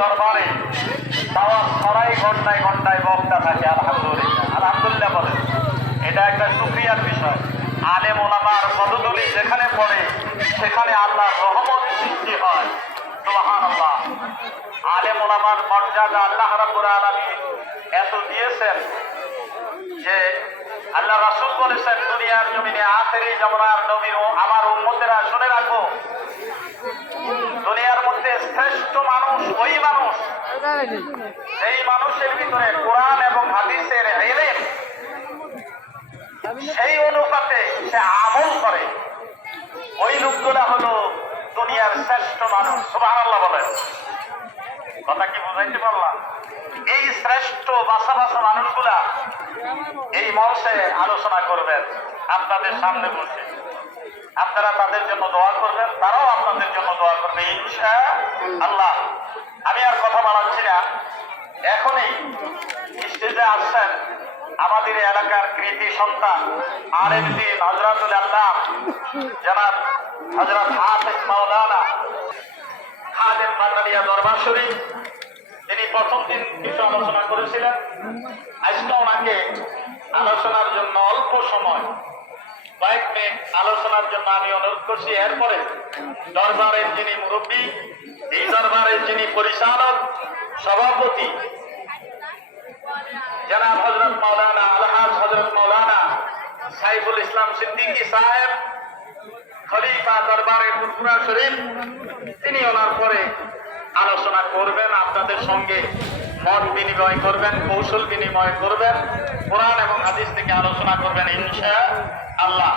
দরবারে বাবা ছড়াই ঘন্টায় ঘন্টায় বক্তা থাকে, আলহামদুলিল্লাহ। আলহামদুলিল্লাহ বলে এটা একটা সুক্রিয়ার বিষয়। আলেম ওলামার পদতলি যেখানে পড়ে, সেখানে আল্লাহর রহমত সৃষ্টি হয়। সুবহান আল্লাহ আলেম ওলামার মর্যাদা আল্লাহ রাব্বুল আলামিন এত দিয়েছেন যে আল্লাহ রাসূল বলেছেন, দুনিয়ার জমিনে আখেরি জমানার নবীর ও আমার উম্মতেরা শুনে রাখো দুনিয়ার মধ্যে শ্রেষ্ঠ মানুষ ওই সেই মানুষের ভিতরে কোরআন এবং হাদিসের এলেম, সেই অনুপাতে সে আমল করে। ওই লোকগুলা হলো দুনিয়ার শ্রেষ্ঠ মানুষ। সুবহানাল্লাহ বলেন। কথা কি বুঝাইতে পারলাম? এই শ্রেষ্ঠ বাসা বাসা মানুষগুলা এই মঞ্চে আলোচনা করবেন, আপনাদের সামনে বসে। আপনারা তাদের জন্য দোয়া করবেন, তারাও আপনাদের জন্য দোয়া করবে, ইনশা আল্লাহ আমি আর কথা বাড়াচ্ছি না এখনই স্টেজে আসছেন আমাদের এলাকার কৃতি সন্তান আর এমনি হজরতুল আল্লাহ জনাব হজরত হাফিজ মাওলানা খাদেম বাটালিয়া দরবার শরীফ তিনি প্রথম দিন কিছু আলোচনা করেছিলেন। আজকে ওনাকে আলোচনার জন্য অল্প সময়, কয়েক মিনিট আলোচনার জন্য আমি অনুরোধ করছি। এরপরে দরবারের যিনি মুরব্বী, এই দরবারের যিনি পরিচালক, সভাপতি জনাব হজরত মৌলানা আলহাজ হজরত মৌলানা সাইফুল ইসলাম সিদ্দিকী সাহেব, খলিফা দরবারের ফুরফুরা শরীফ, তিনি ওনার পরে আলোচনা করবেন, আপনাদের সঙ্গে মত বিনিময় করবেন, কৌশল বিনিময় করবেন, কোরআন এবং হাদিস থেকে আলোচনা করবেন, ইনশা আল্লাহ।